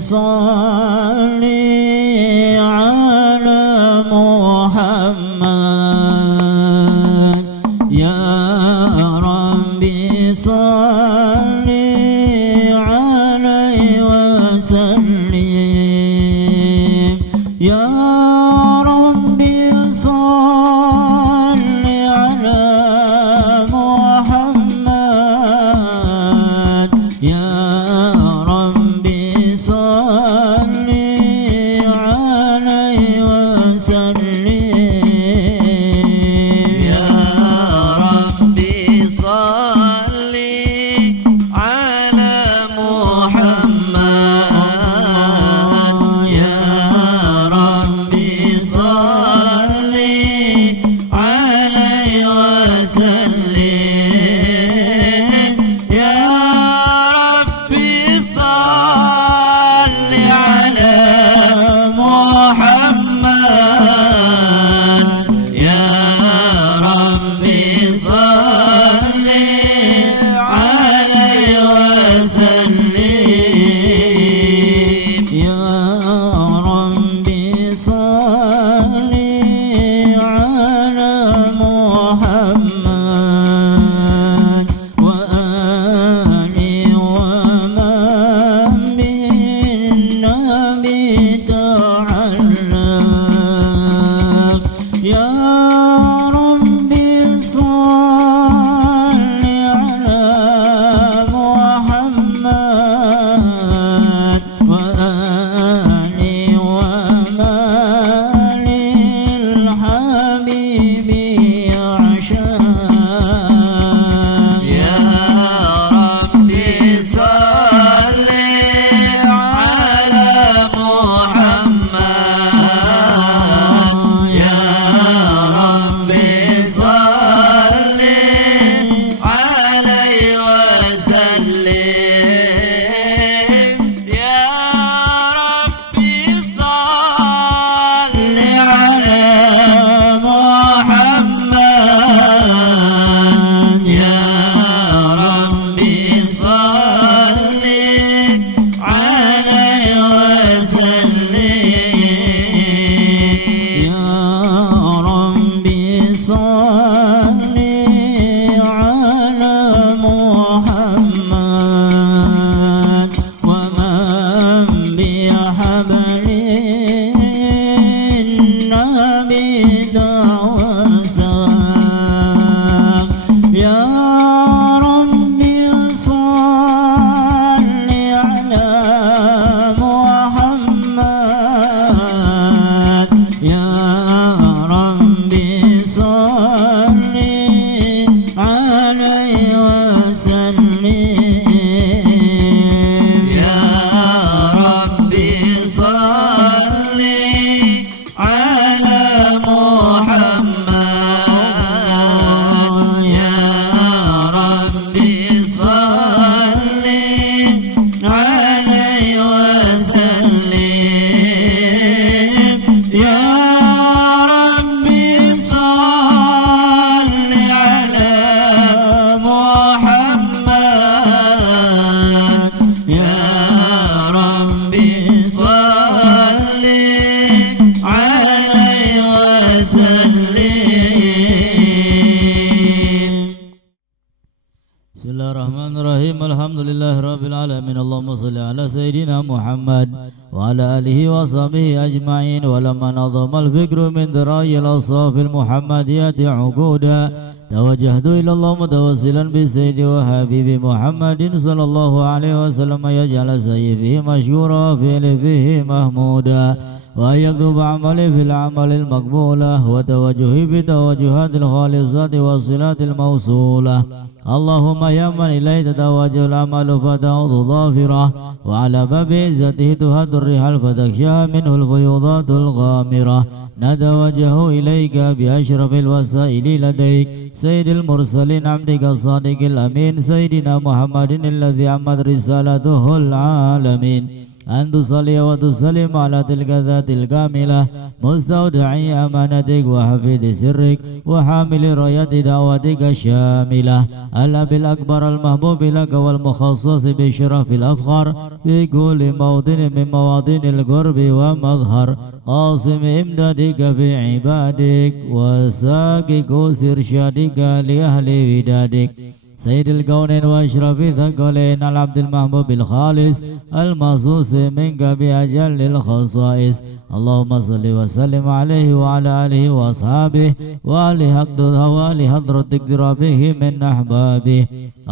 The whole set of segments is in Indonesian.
صل على محمد يا ربي صل عليه وسلم يا ربي صل على محمد يا ربي صل عليه وسلم يا ربي صل على محمد يا ربي صل عليه وسلم يا ربي صل على محمد يا ربي صل عليه وسلم يا ربي صل على محمد وآله ومن بالنبي تعلق يا ربي صل على محمد وآله ومن للحبيب يعشق يا ربي صل على محمد يا ربي صل عليه وسلم يا ربي صل على محمد يا ربي صل عليه وسلم يا ربي صل على محمد ومن بحبل النبي توسل يا ربي صل على محمد يا ربي صل عليه وسلم يا ربي صل على محمد يا ربي صل عليه وسلم يا ربي صل على محمد يا ربي صل عليه وسلم بسم الله الرحمن الرحيم الحمد لله رب العالمين اللهم صل على سيدنا محمد وعلى آله وصحبه أجمعين ولما نظم الفكر من دراي الأوصاف المحمدية عقودا توجهت إلى الله متوسلا بسيدي وحبيبي محمد صلى الله عليه وسلم يجعل سيفه مشكورا وفعله فيه محمودا وأن يكتب عملي في الأعمال المقبولة وتوجهي في توجهات الخالصات والصلات الموصولة اللهم يا من إليه تتوجه الأعمال فتعود ظافرة وعلى باب عزته تهد الرحال فتخشى منه الفيوضات الغامرة نتوجه إليك بأشرف الوسائل لديك سيد المرسلين عبدك الصادق الأمين سيدنا محمد الذي عمت رسالته العالمين أن تصلي وتسلم على تلك الذات الكاملة مستودعي أمانتك وحفيظ سرك وحامل راية دعوتك الشاملة الأب الأكبر المحبوب لك والمخصص بشرف الأفخار في كل موطن من مواطن القرب ومظهر قاسم إمدادك في عبادك وساقك إرشادك لأهل ودادك سيد الكونين وأشرف الثقلين العبد المحبوب الخالص المخصوص منك بأجل الخصائص اللهم صل وسلم عليه وعلى آله وأصحابه وآل حضرتك به من أحبابه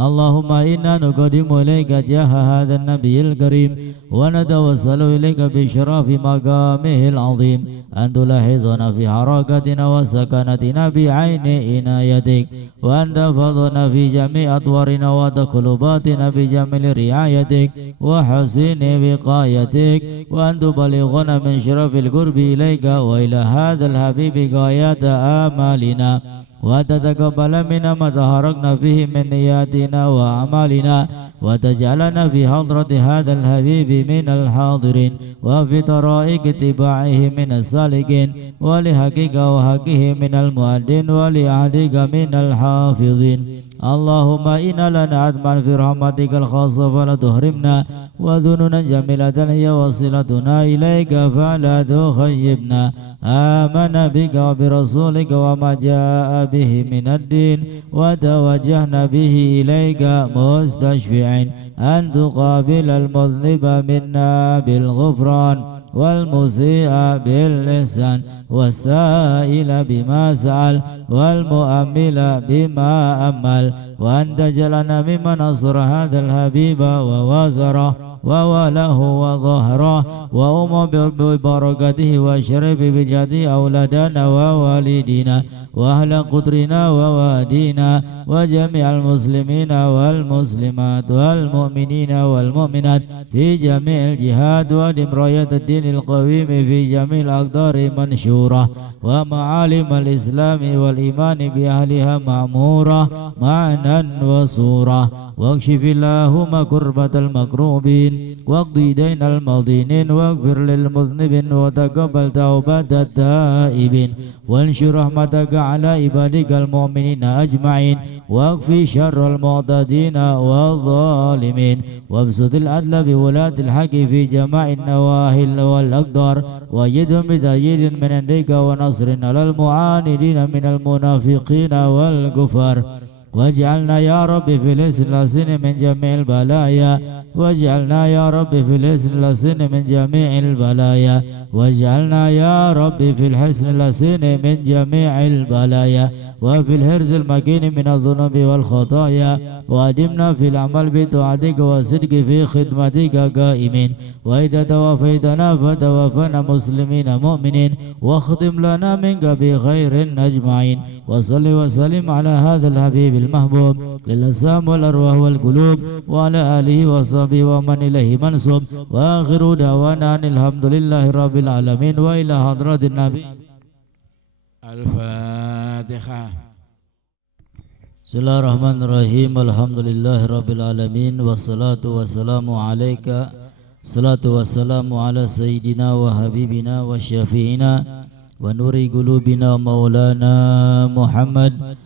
اللهم إنا نقدم إليك جاه هذا النبي الكريم ونتوسل إليك بشرف مقامه العظيم أن تلاحظنا في حركتنا وسكنتنا بعين عنايتك وأن تحفظنا في جميع أطوارنا وتقلباتنا بجميل رعايتك وحسن وقايتك وأن تبلغنا من شرف القرب إليك وإلى هذا الحبيب غاية آمالنا وتتقبل منا ما تحركنا فيه من نياتنا وأعمالنا وتجعلنا في حضرة هذا الحبيب من الحاضرين وفي طرائق اتباعه من السالكين ولحقك وحقه من المؤدين ولعهدك من الحافظين اللهم إنا لنا عدما في رحمتك الخاصة فلا تحرمنا وذنونا جميلة هي وصلتنا إليك فلا تخيبنا آمنا بك وبرسولك وما جاء به من الدين وتوجهنا به إليك مستشفعين أن تقابل المذنب منا بالغفران والمسيء بالإحسان والسائل بما سأل والمؤمل بما أمل وأن تجعلنا ممن نصر هذا الحبيب ووازره ووله وظهره وأم ببركته وشرف بجده أولادنا ووالدينا وأهل قطرنا ووادينا وجميع المسلمين والمسلمات والمؤمنين والمؤمنات في جميع الجهات ودم راية الدين القويم في جميع الأقدار منشورة ومعالم الإسلام والإيمان بأهلها معمورة معنى وصورة واكشف اللهم كربة المكروبين واقضي دين الماضين واغفر للمذنبين وتقبل توبة التائبين وانشر رحمتك على عبادك المؤمنين أجمعين واكفي شر المعتدين والظالمين وابسط العدل بولاة الحق في جميع النواهي والأقدار وجدهم بتأييد من عندك ونصر على المعاندين من المنافقين والكفار واجعلنا يا رب في الحسن الحسن من جميع البلايا واجعلنا يا رب في الحسن الحسن من جميع البلايا واجعلنا يا رب في الحسن الحسن من جميع البلايا وفي الحرز المكين من الذنوب والخطايا وأدمنا في العمل بطاعتك والصدق في خدمتك قائمين وإذا توفيتنا فتوفنا مسلمين مؤمنين واختم لنا منك بخير أجمعين وصل وسلم على هذا الحبيب المحبوب للأجسام والأرواح والقلوب وعلى آله وصحبه ومن إليه منسوب وآخر دعوانا أن الحمد لله رب العالمين وإلى حضرة النبي الفاتحة. Bismillahirrahmanirrahim. Alhamdulillahirabbil alamin wassalatu wassalamu alayka salatu wassalamu ala sayyidina wa habibina wa syafi'ina wa nuri qulubina maulana Muhammad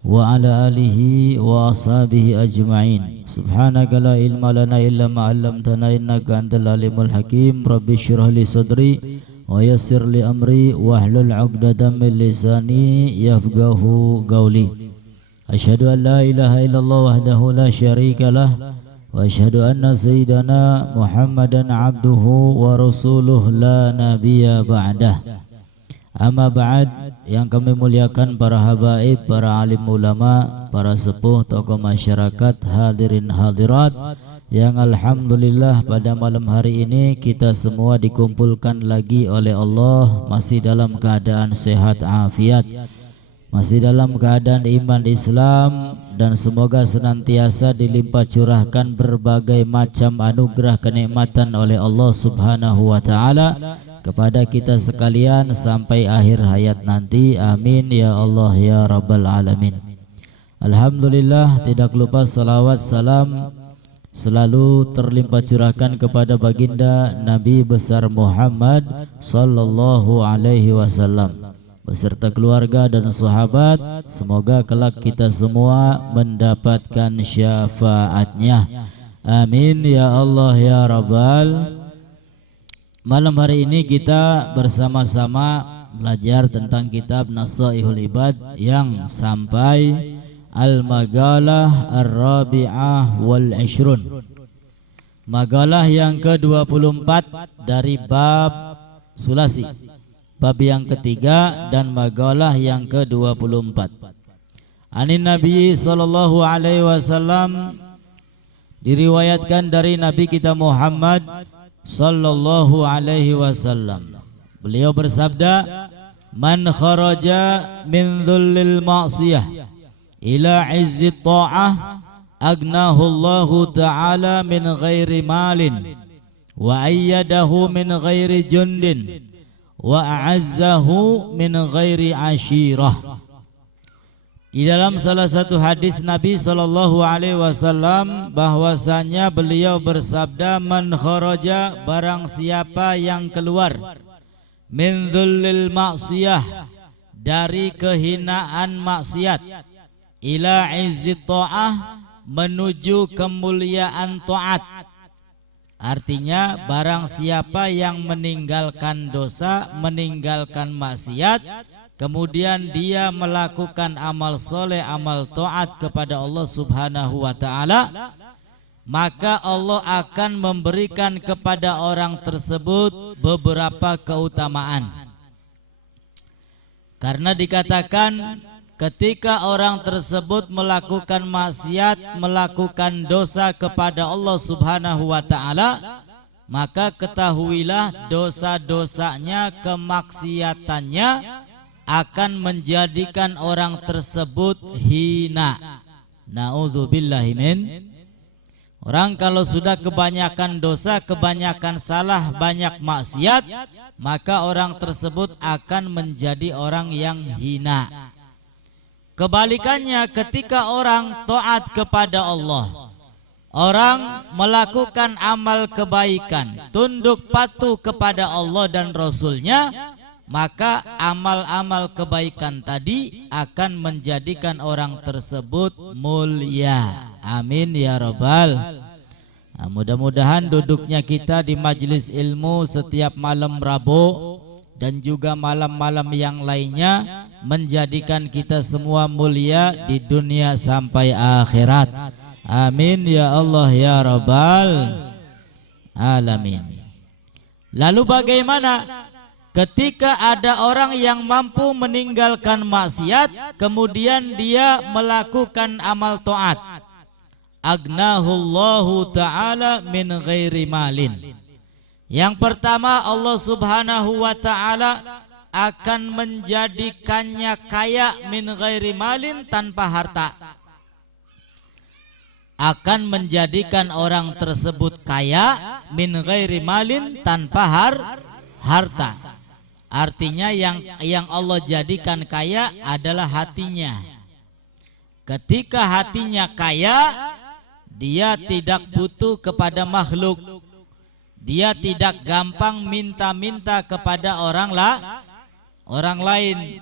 wa ala alihi wa ashabihi ajma'in. Subhanaka la ilma lana illa ma 'allamtana innaka antal alimul hakim. Rabbi shrah li sadri wa yassir li amri wahlul 'uqdatam min lisani yafqahu qawli. Asyhadu an la ilaha illallah wahdahu la syarika lah wa asyhadu anna sayyidana Muhammadan abduhu wa rasuluh la nabiyya ba'dah. Amma ba'd, yang kami muliakan para habaib, para alim ulama, para sepuh, tokoh masyarakat, hadirin hadirat yang alhamdulillah pada malam hari ini kita semua dikumpulkan lagi oleh Allah masih dalam keadaan sehat afiat, masih dalam keadaan iman Islam, dan semoga senantiasa dilimpah curahkan berbagai macam anugerah kenikmatan oleh Allah Subhanahu wa taala kepada kita sekalian sampai akhir hayat nanti. Amin ya Allah ya Rabbal alamin. Alhamdulillah, tidak lupa salawat salam selalu terlimpah curahkan kepada baginda Nabi besar Muhammad sallallahu alaihi wasallam beserta keluarga dan sahabat. Semoga kelak kita semua mendapatkan syafaatnya. Amin ya Allah ya Rabbal. Malam hari ini kita bersama-sama belajar tentang kitab Nasaihul Ibad yang sampai Al-Magalah Ar-Rabi'ah wal-Ishrun, magalah yang ke-24 dari bab sulasi, bab yang ketiga, dan magalah yang ke-24. Anin Nabi sallallahu alaihi wasallam, diriwayatkan dari Nabi kita Muhammad sallallahu alaihi wasallam, beliau bersabda, man kharaja min dhullil ma'siyah ila izzi ta'ah agnahu Allahu ta'ala min ghairi malin wa ayyadahu min ghairi jundin wa a'azzahu min ghairi ashirah. Di dalam salah satu hadis Nabi sallallahu alaihi wasallam bahwasanya beliau bersabda, man kharaja, barang siapa yang keluar, min dhullil ma'siyah, dari kehinaan maksiat, ila izzi ta'ah, menuju kemuliaan taat. Artinya barang siapa yang meninggalkan dosa, meninggalkan maksiat, kemudian dia melakukan amal soleh, amal taat kepada Allah subhanahu wa ta'ala, maka Allah akan memberikan kepada orang tersebut beberapa keutamaan. Karena dikatakan ketika orang tersebut melakukan maksiat, melakukan dosa kepada Allah subhanahu wa ta'ala, maka ketahuilah dosa-dosanya, kemaksiatannya akan menjadikan orang tersebut hina. Na'udzubillahi min. Orang kalau sudah kebanyakan dosa, kebanyakan salah, banyak maksiat, maka orang tersebut akan menjadi orang yang hina. Kebalikannya, ketika orang taat kepada Allah, orang melakukan amal kebaikan, tunduk patuh kepada Allah dan Rasulnya, maka amal-amal kebaikan tadi akan menjadikan orang tersebut mulia. Amin ya Rabbal. Nah, mudah-mudahan duduknya kita di majelis ilmu setiap malam Rabu dan juga malam-malam yang lainnya menjadikan kita semua mulia di dunia sampai akhirat. Amin ya Allah ya Rabbal alamin. Lalu bagaimana ketika ada orang yang mampu meninggalkan maksiat, kemudian dia melakukan amal taat? Agnahullahu ta'ala min ghairi malin. Yang pertama, Allah subhanahu wa ta'ala akan menjadikannya kaya min ghairi malin, tanpa harta. Akan menjadikan orang tersebut kaya min ghairi malin, tanpa harta. Artinya yang Allah jadikan kaya adalah hatinya. Ketika hatinya kaya, dia tidak butuh kepada makhluk. Dia tidak gampang minta-minta kepada orang lain.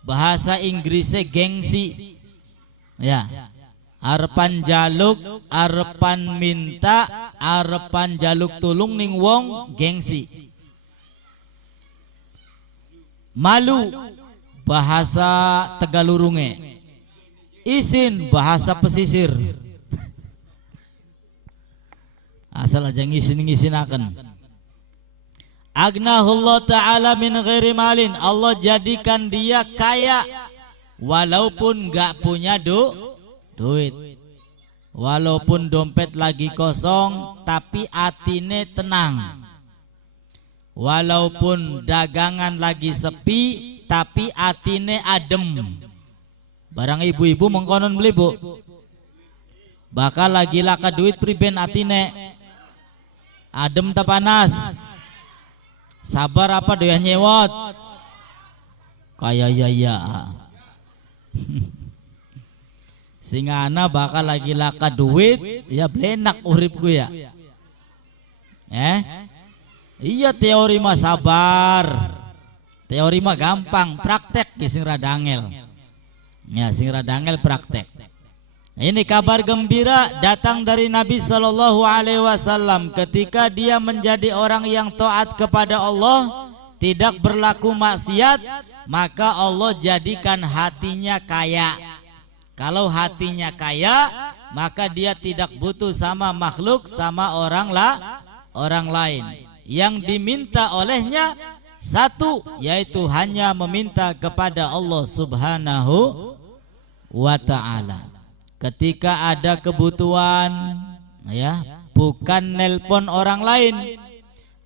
Bahasa Inggrisnya gengsi. Ya. Arepan jaluk, arepan minta, arepan jaluk tulung ning wong, gengsi. Malu, bahasa Tegalurunge. Isin, bahasa pesisir. Asal aja ngisin-ngisinaken. Agnahullah ta'ala min ghairi malin. Allah jadikan dia kaya walaupun gak punya duit. Walaupun dompet lagi kosong, tapi atine tenang. Walaupun dagangan lagi sepi, tapi atine adem. Barang ibu-ibu mengkonon beli bu, bakal lagi laka duit priben atine adem tak panas. Sabar apa doyan nyewot? Kayak ya. Singana bakal lagi laka duit ya blenak uripku ya. Iya teori mah sabar. Teori mah gampang, praktek sing rada angel. Ya sing rada angel praktek. Ini kabar gembira datang dari Nabi Shallallahu Alaihi Wasallam ketika dia menjadi orang yang taat kepada Allah, tidak berlaku maksiat, maka Allah jadikan hatinya kaya. Kalau hatinya kaya, maka dia tidak butuh sama makhluk, sama orang lain. Yang diminta olehnya satu, yaitu hanya meminta kepada Allah Subhanahu wa Ta'ala. Ketika ada kebutuhan, ya, bukan nelpon orang lain,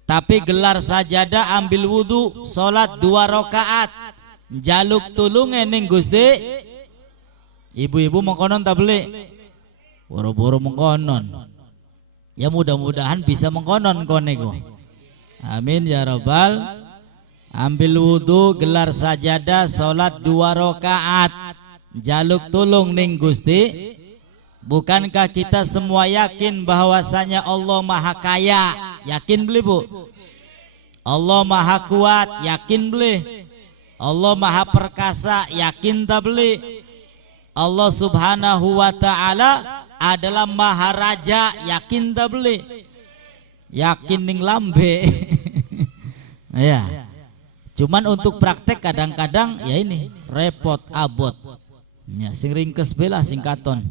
tapi gelar sajadah, ambil wudu, sholat 2 rakaat, jaluk tulung ning Gusti. Ibu-ibu mengkonon tak beli, boro-boro mengkonon. Ya mudah-mudahan bisa mengkonon konego. Amin ya rabbal. Ambil wudu, gelar sajadah, sholat 2 rakaat, jaluk tulung ning Gusti. Bukankah kita semua yakin bahwasanya Allah maha kaya? Yakin beli bu? Allah maha kuat? Yakin beli? Allah maha perkasa? Yakin tak beli? Allah Subhanahu wa Ta'ala adalah maharaja? Yakin tak beli? Yakin ning lambe. Ya. Cuman untuk praktek kadang-kadang ya ini repot abot. Ya, sing ringkes bela singkaton.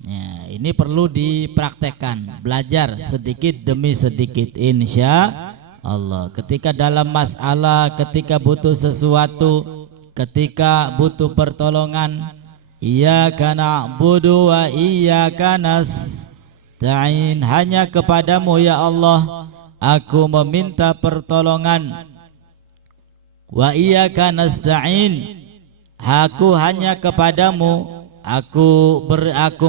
Ya, ini perlu dipraktekkan, belajar sedikit demi sedikit insya Allah. Ketika dalam masalah, ketika butuh sesuatu, ketika butuh pertolongan, iyyaka na'budu wa iyyaka nasta'in, hanya kepadamu ya Allah aku meminta pertolongan. Wa iyyaka nasta'in, aku hanya kepadamu aku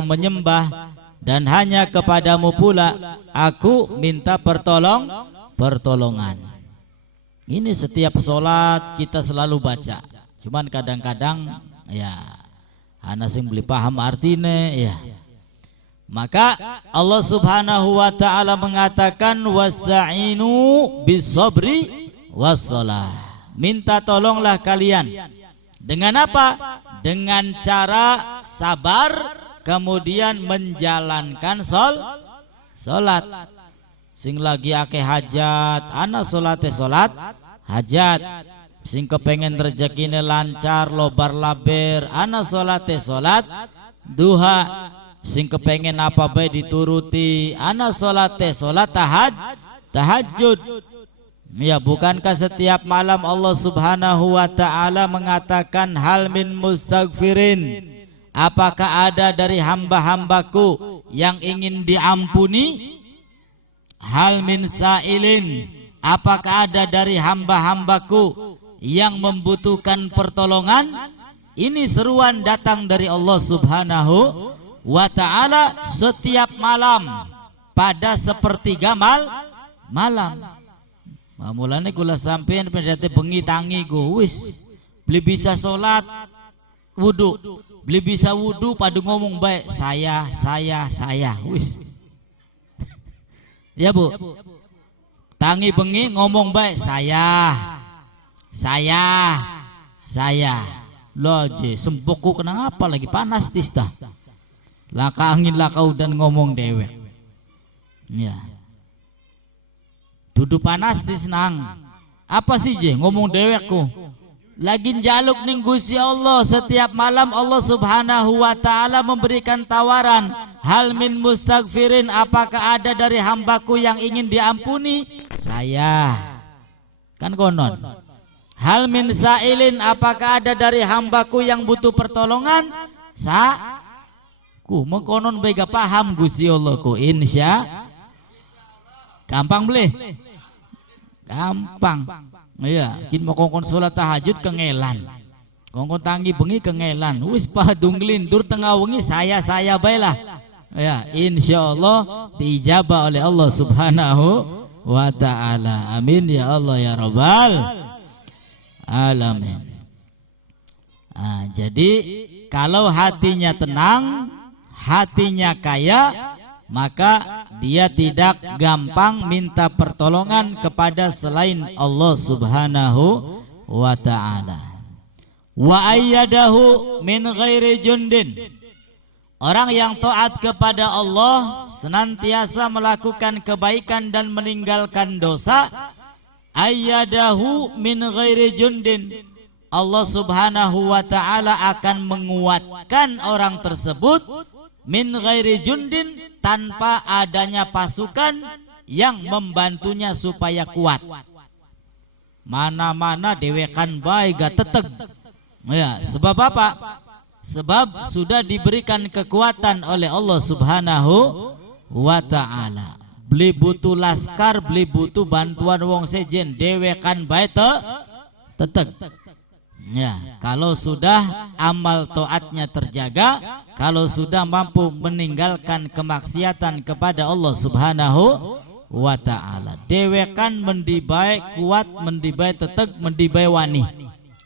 menyembah, dan hanya kepadamu pula aku minta pertolongan. Ini setiap sholat kita selalu baca. Cuman kadang-kadang ya ana sing beli paham artinya ya. Maka Allah Subhanahu wa Ta'ala mengatakan wasta'inu bis-sabri was-shalah. Minta tolonglah kalian. Dengan apa? Dengan cara sabar, kemudian menjalankan sholat. Sing lagi akeh hajat, ana sholat hajat. Sing kepengen rezekine lancar, lobar laber, ana sholat duha. Sing kepengen apa bae dituruti, ana sholat tahajud. Ya, bukankah setiap malam Allah Subhanahu wa Ta'ala mengatakan hal min mustaghfirin, apakah ada dari hamba-hambaku yang ingin diampuni? Hal min sa'ilin, apakah ada dari hamba-hambaku yang membutuhkan pertolongan? Ini seruan datang dari Allah Subhanahu wa Ta'ala setiap malam pada sepertiga malam. Mulane kula sampean pendete bengi tangi ku wis beli bisa sholat wudu, beli bisa wudu pada ngomong baik saya wis. Ya bu, tangi bengi ngomong baik saya. Loh je sempokku kenapa lagi panas tista. Laka angin laka udan ngomong dewek. Ya. Duduk panas disenang. Apa sih je ngomong dewekku? Lagi jaluk ning Gusti Allah setiap malam. Allah Subhanahu wa Ta'ala memberikan tawaran, hal min mustaghfirin, apakah ada dari hambaku yang ingin diampuni? Saya. Kan konon. Hal min sa'ilin, apakah ada dari hambaku yang butuh pertolongan? Ku mengkonon bega paham Gusti Allah ku insya. Gampang beli, gampang. Iya, kin mau kongkon sholat tahajud kengelan, kongkon tangi bengi kengelan. Wis padung lindur tengah wengi saya baiklah. Ya, insya Allah diijabah oleh Allah Subhanahu wa Ta'ala. Amin ya Allah ya Rabbal alamin. Jadi kalau hatinya tenang, hatinya kaya, maka dia tidak gampang minta pertolongan kepada selain Allah Subhanahu wa ta'ala. Wa ayyadahu min ghairi jundin. Orang yang taat kepada Allah, senantiasa melakukan kebaikan dan meninggalkan dosa, ayyadahu min ghairi jundin. Allah Subhanahu wa ta'ala akan menguatkan orang tersebut min ghairi jundin, tanpa adanya pasukan yang membantunya supaya kuat. Mana-mana dewekan baik gak teteg. Ya, sebab apa? Sebab sudah diberikan kekuatan oleh Allah Subhanahu wa ta'ala. Beli butuh laskar, beli butuh bantuan wong sejen, dewekan baik teteg. Ya, kalau sudah amal taatnya terjaga, kalau sudah mampu meninggalkan kemaksiatan kepada Allah Subhanahu wa ta'ala, dewekan mendibai kuat, mendibai teteg, mendibai wani.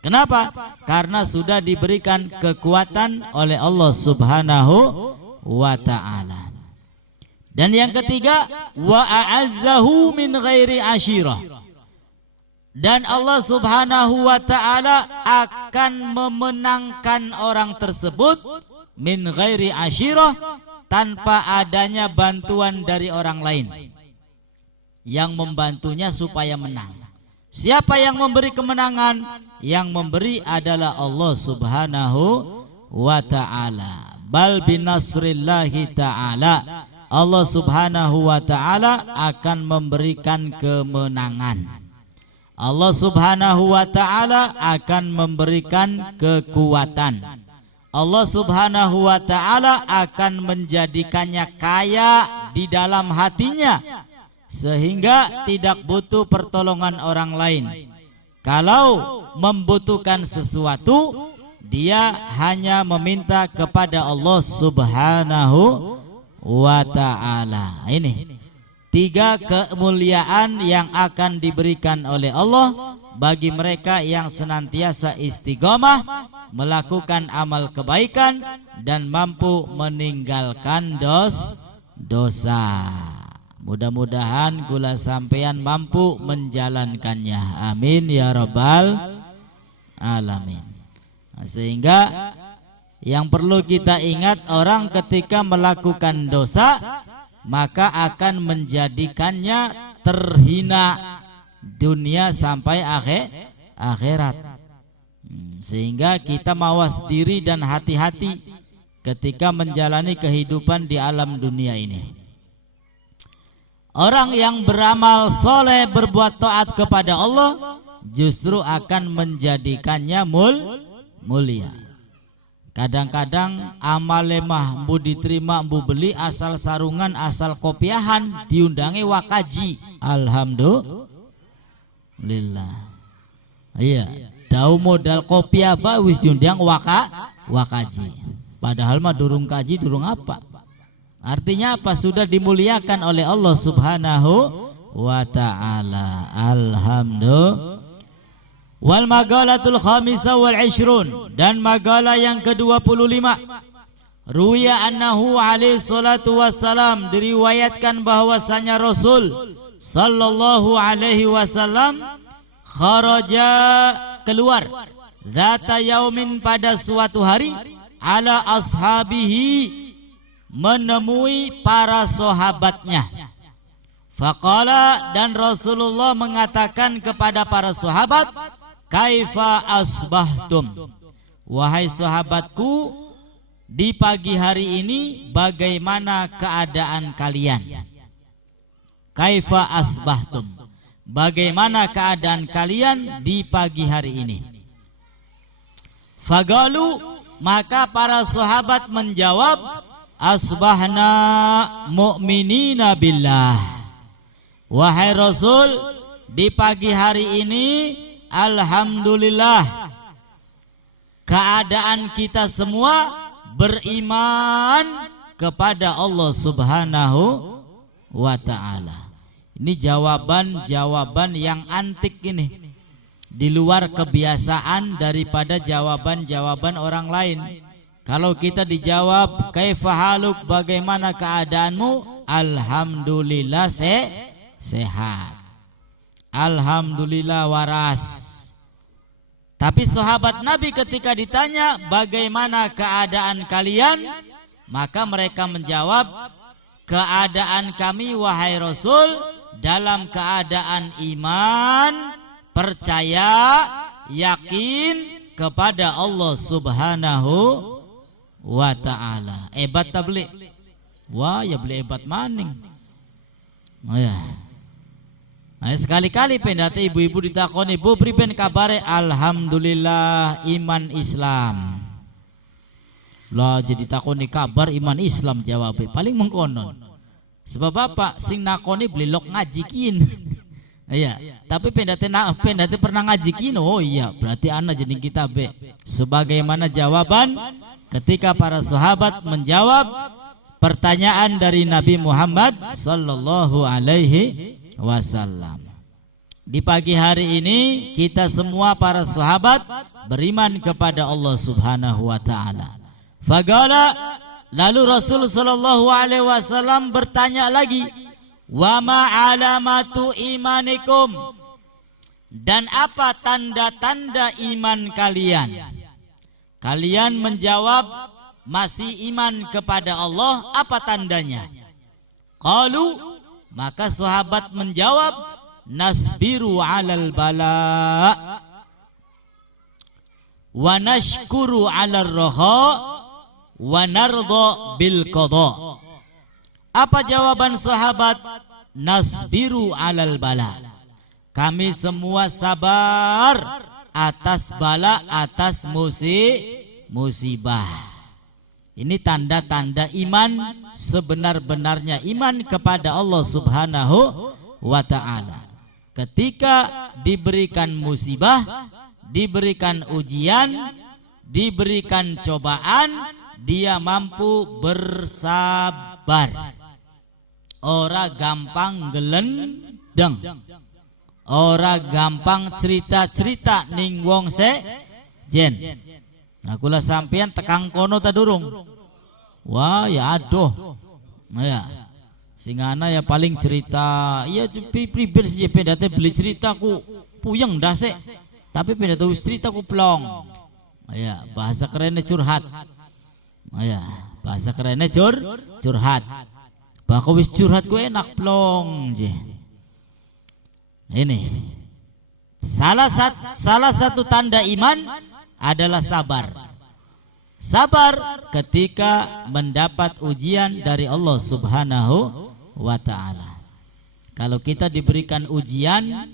Kenapa? Karena sudah diberikan kekuatan oleh Allah Subhanahu wa ta'ala. Dan yang ketiga, wa a'azzahu min ghairi asyirah. Dan Allah Subhanahu wa ta'ala akan memenangkan orang tersebut min ghairi asyirah, tanpa adanya bantuan dari orang lain yang membantunya supaya menang. Siapa yang memberi kemenangan? Yang memberi adalah Allah Subhanahu wa ta'ala. Bal binasrillahi ta'ala. Allah Subhanahu wa ta'ala akan memberikan kemenangan. Allah Subhanahu wa ta'ala akan memberikan kekuatan. Allah Subhanahu wa ta'ala akan menjadikannya kaya di dalam hatinya, sehingga tidak butuh pertolongan orang lain. Kalau membutuhkan sesuatu, dia hanya meminta kepada Allah Subhanahu wa ta'ala. Ini 3 kemuliaan yang akan diberikan oleh Allah bagi mereka yang senantiasa istiqomah melakukan amal kebaikan dan mampu meninggalkan dosa. Mudah-mudahan kula sampeyan mampu menjalankannya. Amin ya rabbal alamin. Sehingga yang perlu kita ingat, orang ketika melakukan dosa maka akan menjadikannya terhina dunia sampai akhirat. Sehingga kita mawas diri dan hati-hati ketika menjalani kehidupan di alam dunia ini. Orang yang beramal soleh, berbuat taat kepada Allah, justru akan menjadikannya mulia. Kadang-kadang amal lemah mbu diterima mbu beli, asal sarungan asal kopiahan diundangi wakaji. Alhamdulillah. Iya, tahu modal kopi apa wis diundang wakaji. Padahal mah durung kaji, durung apa. Artinya apa? Sudah dimuliakan oleh Allah Subhanahu wa ta'ala. Alhamdulillah. Wal magalatul khamisa wal ishrun, dan magala yang ke-25, ruya annahu alaihi salatu wassalam, diriwayatkan bahwasanya Rasul sallallahu alaihi wasallam kharaja, keluar, zata yaumin, pada suatu hari, ala ashabihi, menemui para sahabatnya. Faqala, dan Rasulullah mengatakan kepada para sahabat, kaifa asbahtum, wahai sahabatku, di pagi hari ini bagaimana keadaan kalian? Kaifa asbahtum, bagaimana keadaan kalian di pagi hari ini? Fagalu, maka para sahabat menjawab, asbahna mu'minina billah. Wahai Rasul, di pagi hari ini alhamdulillah keadaan kita semua beriman kepada Allah Subhanahu wa ta'ala. Ini jawaban yang antik ini, di luar kebiasaan daripada jawaban-jawaban orang lain. Kalau kita dijawab kaifa haluk, bagaimana keadaanmu? Alhamdulillah sehat. Alhamdulillah waras. Tapi sahabat Nabi ketika ditanya bagaimana keadaan kalian, maka mereka menjawab, keadaan kami wahai Rasul dalam keadaan iman, percaya, yakin kepada Allah Subhanahu wa ta'ala. Hebat tak beli? Wah ya beli hebat maning. Oh ya. Nah, sekali-kali pendate ibu-ibu ditakoni, bu priben kabare? Alhamdulillah iman Islam. Lah jadi takoni kabar iman Islam, jawab paling mengkonon. Sebab apa? Sing nakoni belok ngajikin. Iya, tapi pendate pernah ngajikin. Oh iya, berarti ana jadi kita be. Sebagaimana jawaban ketika para sahabat menjawab pertanyaan dari Nabi Muhammad sallallahu alaihi wasallam. Di pagi hari ini kita semua para sahabat beriman kepada Allah Subhanahu wa taala. Fagala, lalu Rasul sallallahu alaihi wasallam bertanya lagi, wa ma alamatu imanikum, dan apa tanda-tanda iman kalian? Kalian menjawab masih iman kepada Allah, apa tandanya? Qalu, maka sahabat menjawab, nasbiru alal bala wa nashkuru alal roha wa nardo bil qada. Apa jawaban sahabat? Nasbiru alal bala, kami semua sabar atas bala, atas musibah. Ini tanda-tanda iman sebenar-benarnya iman kepada Allah Subhanahu wa ta'ala. Ketika diberikan musibah, diberikan ujian, diberikan cobaan, dia mampu bersabar. Ora gampang gelendeng, ora gampang cerita-cerita ning wong jen. Nah kula sampean tekang kono ta durung? Wah ya aduh. Nah ya. Singana ya paling cerita. Iya pribadi sih pendate beli ceritaku puyeng dase. Tapi pendate ceritaku plong. Ya, bahasa kerennya curhat. Ya, bahasa kerennya curhat. Bako wis curhat ku enak plong je. Ini. Salah satu tanda iman adalah sabar. Sabar ketika mendapat ujian dari Allah Subhanahu wa ta'ala. Kalau kita diberikan ujian,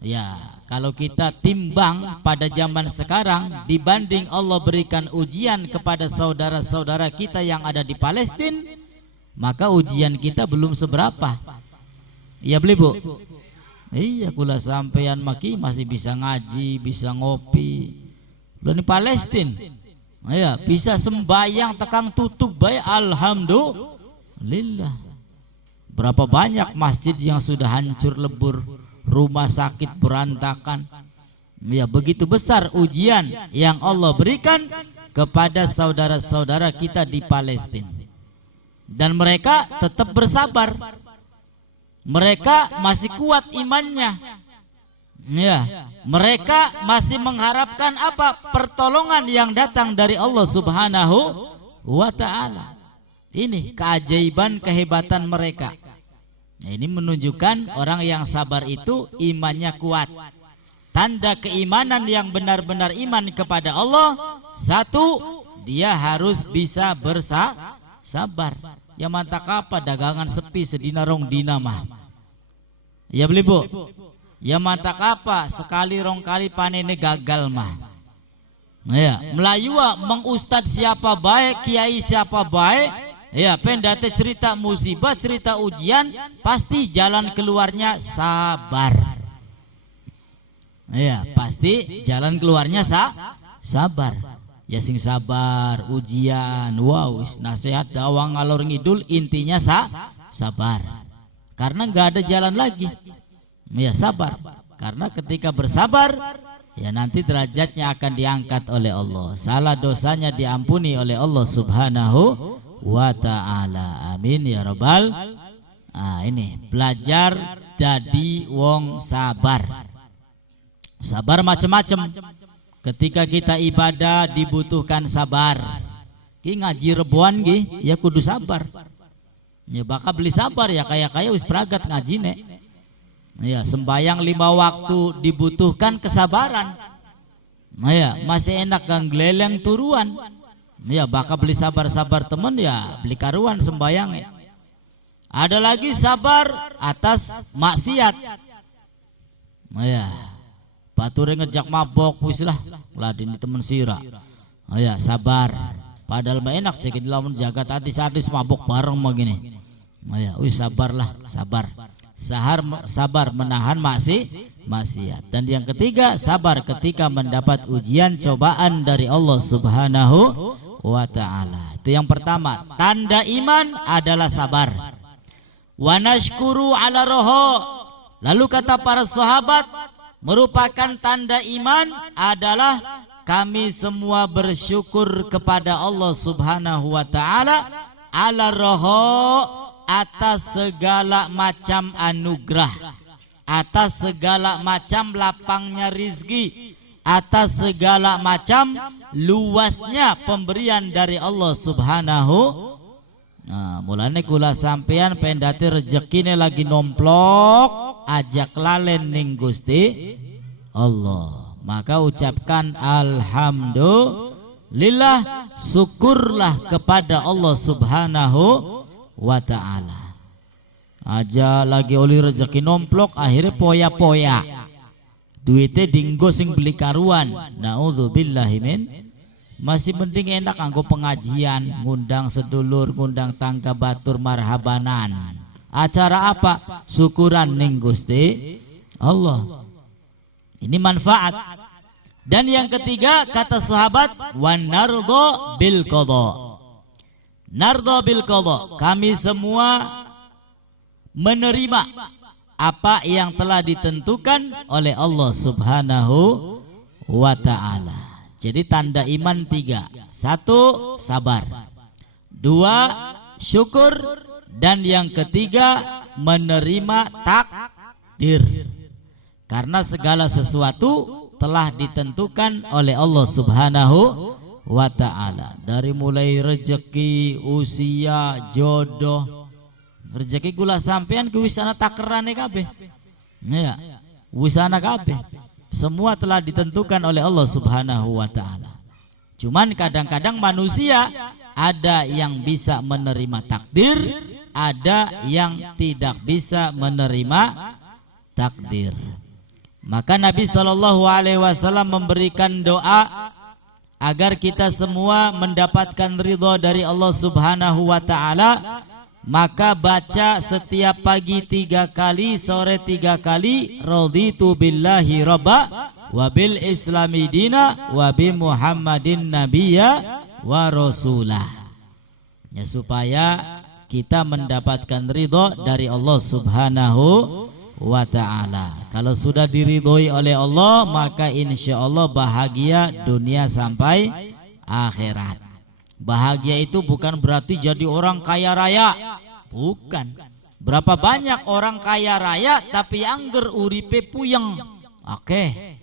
ya kalau kita timbang pada zaman sekarang dibanding Allah berikan ujian kepada saudara-saudara kita yang ada di Palestina, maka ujian kita belum seberapa. Iya beli bu? Iya kula sampean maki masih bisa ngaji, bisa ngopi. Lo di Palestina, ya bisa sembayang tekang tutup baik, alhamdulillah. Berapa banyak masjid yang sudah hancur lebur, rumah sakit berantakan. Ya begitu besar ujian yang Allah berikan kepada saudara-saudara kita di Palestina, dan mereka tetap bersabar. Mereka masih kuat imannya. Ya, mereka masih mengharapkan apa? Pertolongan yang datang dari Allah Subhanahu wa ta'ala. Ini keajaiban kehebatan mereka. Nah, ini menunjukkan orang yang sabar itu imannya kuat. Tanda keimanan yang benar-benar iman kepada Allah, satu, dia harus bisa bersabar. Ya mantak apa dagangan sepi sedina rong dina mah. Ya beli bu. Ya mantak apa sekali rong kali panennya gagal mah. Ya, melayua mengustad siapa baik, kiai siapa baik, ya pendate cerita musibah, cerita ujian, pasti jalan keluarnya sabar. Ya, pasti jalan keluarnya sabar. Ya sing sabar, ujian, wow, nasihat dawang ngalor ngidul, intinya sabar. Karena nggak ada jalan lagi. Ya sabar, karena ketika bersabar ya nanti derajatnya akan diangkat oleh Allah, salah dosanya diampuni oleh Allah Subhanahu wa ta'ala. Amin ya rabbal. Ini belajar jadi wong sabar. Sabar macam-macam. Ketika kita ibadah dibutuhkan sabar. Ki ngaji rebuan ki ya kudu sabar. Ya bakal beli sabar ya kaya wis pragat ngajine. Ya sembayang 5 waktu dibutuhkan kesabaran. Ya masih enak kang gleleng turuan. Ya bakal beli sabar-sabar temen ya beli karuan sembayangnya. Ada lagi sabar atas maksiat. Ya bature ngejak mabok wis lah ladini temen sira. Ya sabar. Padahal mah enak cek lamun jagat hadis-hadis mabok bareng begini. Ya wis sabarlah, sabar. Sabar menahan maksiat. Dan yang ketiga, sabar ketika mendapat ujian cobaan dari Allah Subhanahu wa ta'ala. Itu yang pertama, tanda iman adalah sabar. Wa nashkuru ala roho. Lalu kata para sahabat, merupakan tanda iman adalah kami semua bersyukur kepada Allah Subhanahu wa ta'ala ala roho, atas segala macam anugerah, atas segala macam lapangnya rizki, atas segala macam luasnya pemberian dari Allah Subhanahu. Mulane kula sampean pendati rezekine lagi nomplok, ajak lalen ning Gusti Allah. Maka ucapkan alhamdulillah, syukurlah kepada Allah Subhanahu wa ta'ala. Aja lagi oli rezeki nomplok akhirnya poya-poya. Duitnya dinggo sing beli karuan. Naudzubillahi min. Masih mending enak anggo pengajian, ngundang sedulur, ngundang tangga batur marhabanan. Acara apa? Syukuran ning Gusti Allah. Ini manfaat. Dan yang ketiga kata sahabat, wan nardo bil qada. Nardo bil qada, kami semua menerima apa yang telah ditentukan oleh Allah Subhanahu wa ta'ala. Jadi tanda iman 3. 1 sabar, 2 syukur, dan yang ketiga menerima takdir. Karena segala sesuatu telah ditentukan oleh Allah Subhanahu wa ta'ala. Dari mulai rezeki, usia, jodoh. Rezeki kula sampean ke wisana takerane kabeh. Ya, wisana kabeh. Semua telah ditentukan oleh Allah Subhanahu wa ta'ala. Cuman kadang-kadang manusia ada yang bisa menerima takdir, ada yang tidak bisa menerima takdir. Maka Nabi SAW memberikan doa agar kita semua mendapatkan ridho dari Allah Subhanahu wa ta'ala. Maka baca setiap pagi 3 kali, sore 3 kali, raditu billahi rabba wa bil islami dina wa bi muhammadin nabiyya wa rasulah. Ya, supaya kita mendapatkan ridho dari Allah Subhanahu wa ta'ala. Kalau sudah diridhoi oleh Allah, maka insya Allah bahagia dunia sampai akhirat. Bahagia itu bukan berarti jadi orang kaya raya, bukan. Berapa banyak orang kaya raya tapi angger uripe puyeng. Oke.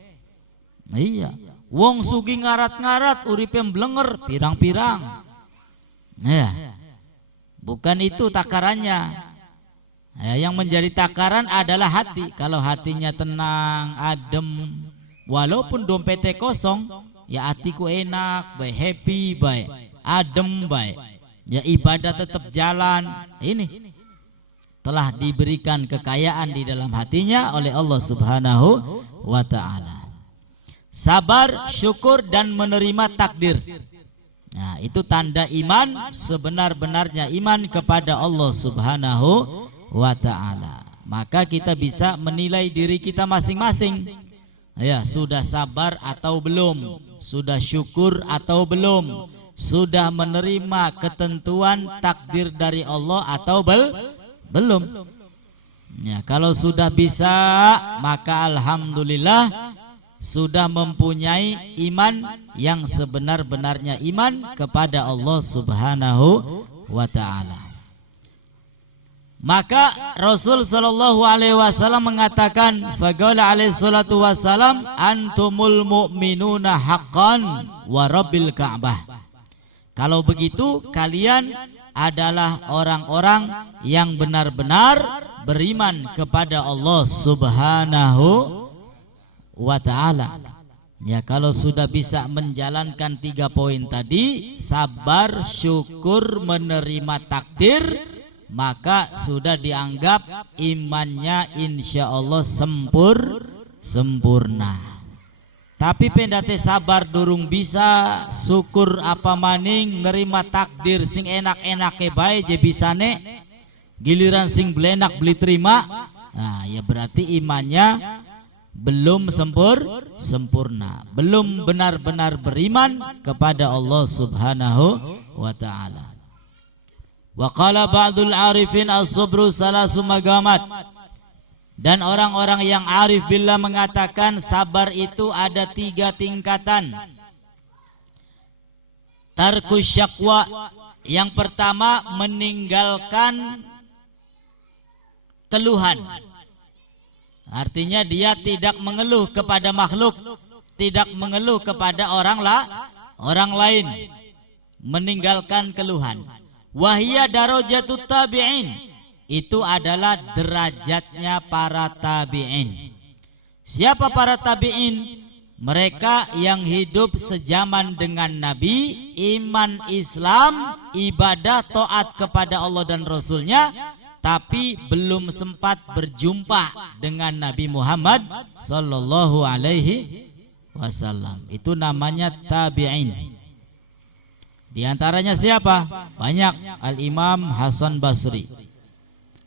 Iya. Wong sugi ngarat-ngarat uripe mblenger pirang-pirang. Ya. Bukan itu takarannya. Ya, yang menjadi takaran adalah hati. Kalau hatinya tenang, adem, walaupun dompetnya kosong, ya hatiku enak, baik, happy, baik, adem, baik, ya ibadah tetap jalan. Ini telah diberikan kekayaan di dalam hatinya oleh Allah Subhanahu wa ta'ala. Sabar, syukur, dan menerima takdir. Nah, itu tanda iman, sebenar-benarnya iman kepada Allah Subhanahu wa ta'ala. Maka kita bisa menilai diri kita masing-masing. Ya, sudah sabar atau belum? Sudah syukur atau belum? Sudah menerima ketentuan takdir dari Allah atau belum? Ya, kalau sudah bisa, maka alhamdulillah sudah mempunyai iman yang sebenar-benarnya iman kepada Allah Subhanahu wa ta'ala. Maka Rasul sallallahu alaihi wasallam mengatakan, faqala alaihi salatu wasallam, antumul mu'minuna haqqan wa rabbil ka'bah. Kalau begitu kalian adalah orang-orang yang benar-benar beriman kepada Allah Subhanahu wa ta'ala. Ya, kalau sudah bisa menjalankan 3 poin tadi, sabar, syukur, menerima takdir, maka sudah dianggap imannya insya Allah sempurna. Tapi pendate sabar durung bisa, syukur apa maning, nerima takdir sing enak-enake bae je bisane, giliran sing belenak beli terima, nah ya berarti imannya belum sempurna, belum benar-benar beriman kepada Allah Subhanahu wa ta'ala. Wa qala ba'dul arifin as-sabru salasu magamat. Dan orang-orang yang arif billah mengatakan sabar itu ada 3 tingkatan. Tarkus syakwa, yang pertama meninggalkan keluhan. Artinya dia tidak mengeluh kepada makhluk, tidak mengeluh kepada orang lain, meninggalkan keluhan. Wahia darajatut tabi'in, itu adalah derajatnya para tabi'in. Siapa para tabi'in? Mereka yang hidup sejaman dengan Nabi, iman Islam, ibadah, taat kepada Allah dan Rasulnya, tapi belum sempat berjumpa dengan Nabi Muhammad sallallahu alaihi wasallam. Itu namanya tabi'in. Di antaranya siapa? Banyak. Al-Imam Hasan Basri,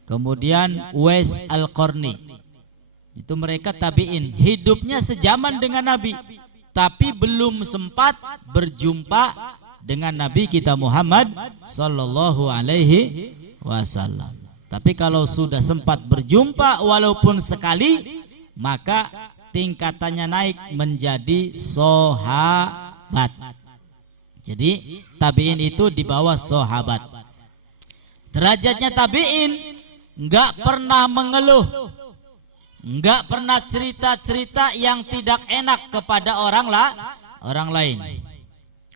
kemudian Uwais Al-Qarni. Itu mereka tabi'in, hidupnya sejaman dengan Nabi, tapi belum sempat berjumpa dengan Nabi kita Muhammad sallallahu alaihi wasallam. Tapi kalau sudah sempat berjumpa walaupun sekali, maka tingkatannya naik menjadi sahabat. Jadi tabi'in itu di bawah sahabat. Derajatnya tabi'in enggak pernah mengeluh, enggak pernah cerita-cerita yang tidak enak kepada orang lain.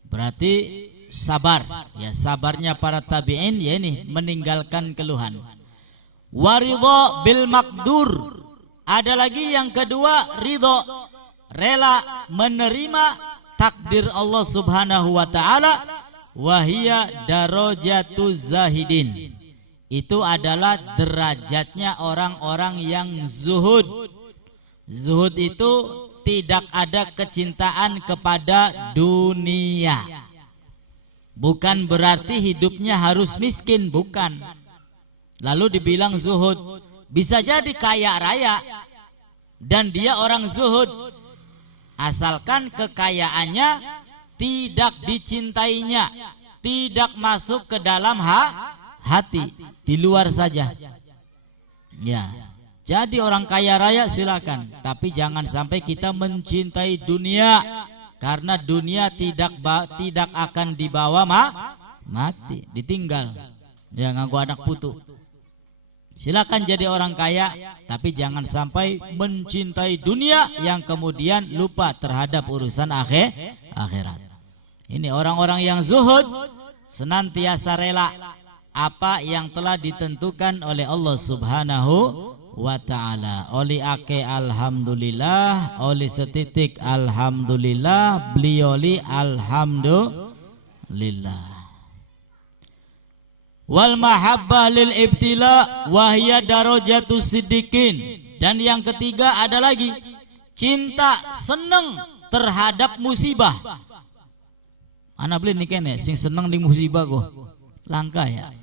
Berarti sabar. Ya, sabarnya para tabi'in ya ini meninggalkan keluhan. Waridho bil makdur. Ada lagi yang kedua, ridho, rela menerima takdir Allah Subhanahu wa ta'ala. Wahia darajatuz zahidin, itu adalah derajatnya orang-orang yang zuhud. Zuhud itu tidak ada kecintaan kepada dunia. Bukan berarti hidupnya harus miskin, bukan. Lalu dibilang zuhud. Bisa jadi kaya raya dan dia orang zuhud, asalkan kekayaannya tidak dicintainya, tidak masuk ke dalam hati, di luar saja. Ya, jadi orang kaya raya silakan, tapi jangan sampai kita mencintai dunia, karena dunia tidak akan dibawa mati, ditinggal. Ya, nganggo anak putu. Silakan jadi orang kaya, tapi jangan sampai mencintai dunia yang kemudian lupa terhadap urusan akhirat. Ini orang-orang yang zuhud, senantiasa rela apa yang telah ditentukan oleh Allah Subhanahu wa ta'ala. Oli ake alhamdulillah, oli setitik alhamdulillah, belioli alhamdulillah. Wal mahabbah lil ibtila wahya darajatu siddiqin. Dan yang ketiga ada lagi cinta seneng terhadap musibah. Anak beli nih kene sing seneng di musibah kok langka ya.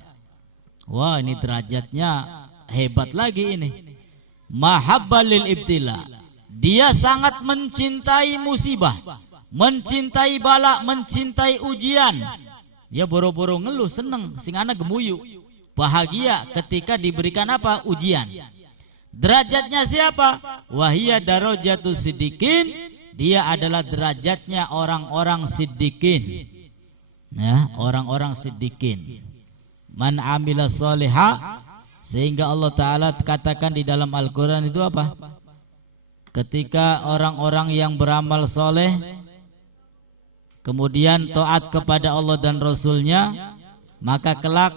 Wah, ini derajatnya hebat lagi ini. Mahabbah lil ibtila, dia sangat mencintai musibah, mencintai bala, mencintai ujian. Dia boro-boro ngeluh, seneng, sing anak gemuyu, bahagia ketika diberikan apa? Ujian. Derajatnya siapa? Wahia darajatu siddiqin, dia adalah derajatnya orang-orang siddiqin. Ya, orang-orang siddiqin. Man amila sholiha, sehingga Allah Ta'ala katakan di dalam Al-Quran itu apa? Ketika orang-orang yang beramal soleh kemudian taat kepada Allah dan Rasulnya, maka kelak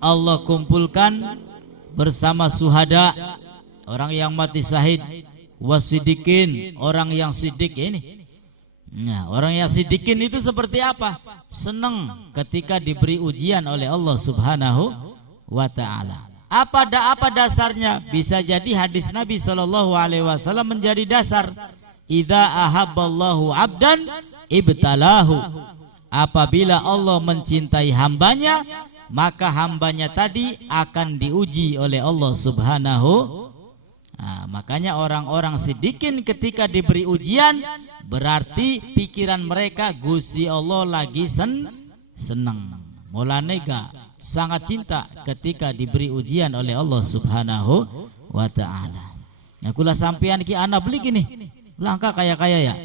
Allah kumpulkan bersama suhada, orang yang mati syahid, wasidikin, orang yang sidik ini. Nah, orang yang sidikin itu seperti apa? Senang ketika diberi ujian oleh Allah Subhanahu wa Ta'ala. Apa dasarnya? Bisa jadi hadis Nabi SAW menjadi dasar. Idza ahabballahu abdan ibtalahu. Apabila Allah mencintai hambanya, maka hambanya tadi akan diuji oleh Allah Subhanahu. Nah, makanya orang-orang sidikin ketika diberi ujian, berarti pikiran mereka Gusti Allah lagi senang. Mulane sangat cinta ketika diberi ujian oleh Allah Subhanahu wa Ta'ala. Nah, kula sampean ki ana beli gini, langka kaya-kaya ya.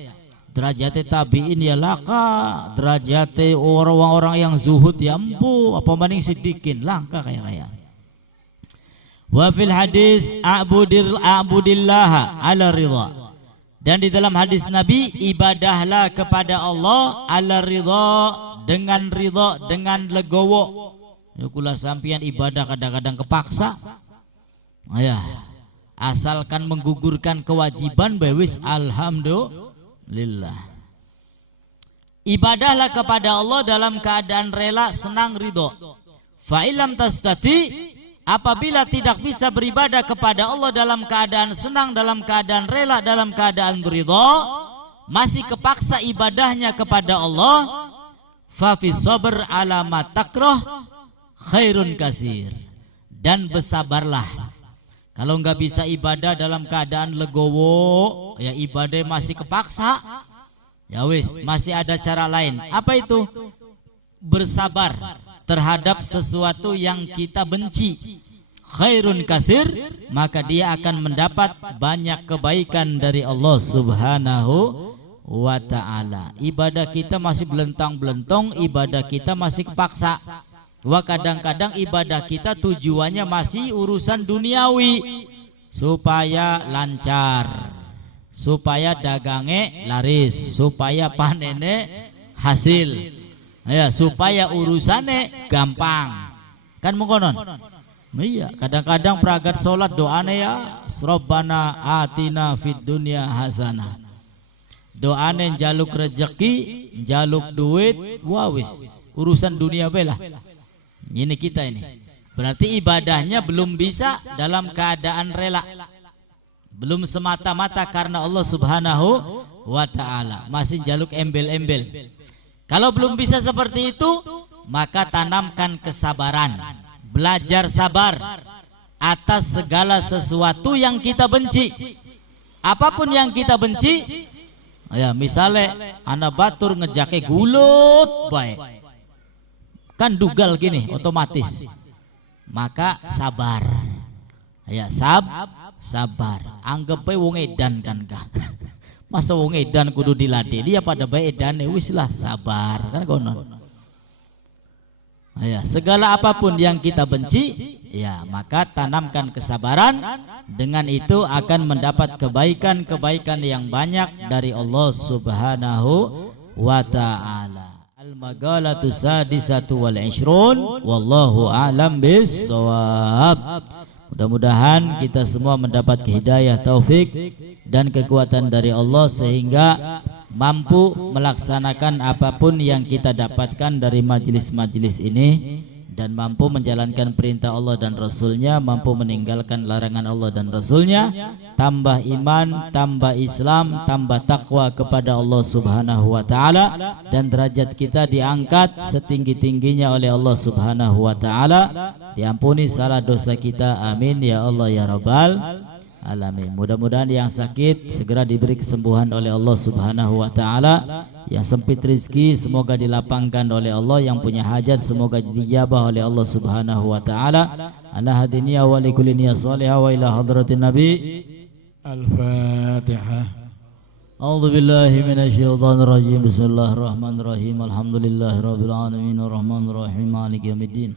Derajate tabiin ya laka, derajate orang-orang yang zuhud ya empu, apa maning sidikin langka kaya-kaya. Wa fil hadis a'budillah ala ridha. Dan di dalam hadis Nabi, ibadahlah kepada Allah ala ridha, dengan ridha, dengan legowo. Ya kula sampian ibadah kadang-kadang kepaksa. Ya, asalkan menggugurkan kewajiban bewis alhamdulillah. Ibadahlah kepada Allah dalam keadaan rela, senang, ridho. Fa ilam tastati, apabila tidak bisa beribadah kepada Allah dalam keadaan senang, dalam keadaan rela, dalam keadaan ridho, masih kepaksa ibadahnya kepada Allah, fa fi sabr ala ma takrah khairun kasir. Dan bersabarlah. Kalau nggak bisa ibadah dalam keadaan legowo, ya ibadah masih kepaksa, ya wis masih ada cara lain. Apa itu? Bersabar terhadap sesuatu yang kita benci, khairun kasir, maka dia akan mendapat banyak kebaikan dari Allah Subhanahu wa Ta'ala. Ibadah kita masih belentang-belentong, ibadah kita masih kepaksa. Wah, kadang-kadang ibadah kita tujuannya masih urusan duniawi, supaya lancar, supaya dagangnya laris, supaya panennya hasil, ya, supaya urusannya gampang. Kan mengkonon? Iya, kadang-kadang peragat sholat doane ya, Rabbana atina fid dunya hasanah. Doane jaluk rezeki, jaluk duit, wawis urusan dunia belah. Ini kita ini. Berarti ibadahnya belum bisa dalam keadaan rela. Belum semata-mata karena Allah Subhanahu wa Ta'ala. Masih jaluk embel-embel. Kalau belum bisa seperti itu, maka tanamkan kesabaran. Belajar sabar atas segala sesuatu yang kita benci. Apapun yang kita benci, ya misalnya anak batur ngejake gulut baik, kan dugal gini otomatis, maka sabar, ya sabar. Anggap aja wong edan kan kah? Masa wong edan kudu dilatih, dia pada baik edan wis lah sabar kan konon. Ya, segala apapun yang kita benci, ya maka tanamkan kesabaran. Dengan itu akan mendapat kebaikan-kebaikan yang banyak dari Allah Subhanahu wa Ta'ala. Al-Maghalatu sadisatu wal ishrun, wallahu a'lam bis-shawab. Mudah-mudahan kita semua mendapat hidayah, taufik dan kekuatan dari Allah sehingga mampu melaksanakan apapun yang kita dapatkan dari majelis-majelis ini, dan mampu menjalankan perintah Allah dan Rasulnya, mampu meninggalkan larangan Allah dan Rasulnya, tambah iman, tambah Islam, tambah takwa kepada Allah Subhanahu wa Ta'ala, dan derajat kita diangkat setinggi-tingginya oleh Allah Subhanahu wa Ta'ala. Diampuni salah dosa kita, amin ya Allah ya Rabbal alamin. Mudah-mudahan yang sakit segera diberi kesembuhan oleh Allah Subhanahu wa Ta'ala. Yang sempit rizki semoga dilapangkan oleh Allah. Yang punya hajat semoga dijabah oleh Allah Subhanahu wa Ta'ala. Ala hadiniya wa likulli niyah salihah wa ila hadratin Nabi. Al-Fatihah. أعوذ بالله من الشيطان الرجيم بسم الله الرحمن الرحيم الحمد لله رب العالمين الرحمن الرحيم مالك يوم الدين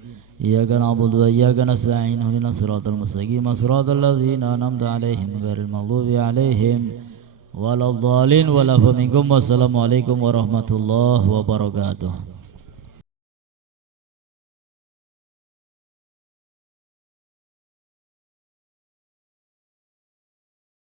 إياك نعبد وإياك نستعين اهدنا الصراط المستقيم صراط الذين أنعمت عليهم غير المغضوب عليهم ولا الضالين ولا منكم والسلام عليكم ورحمة الله وبركاته.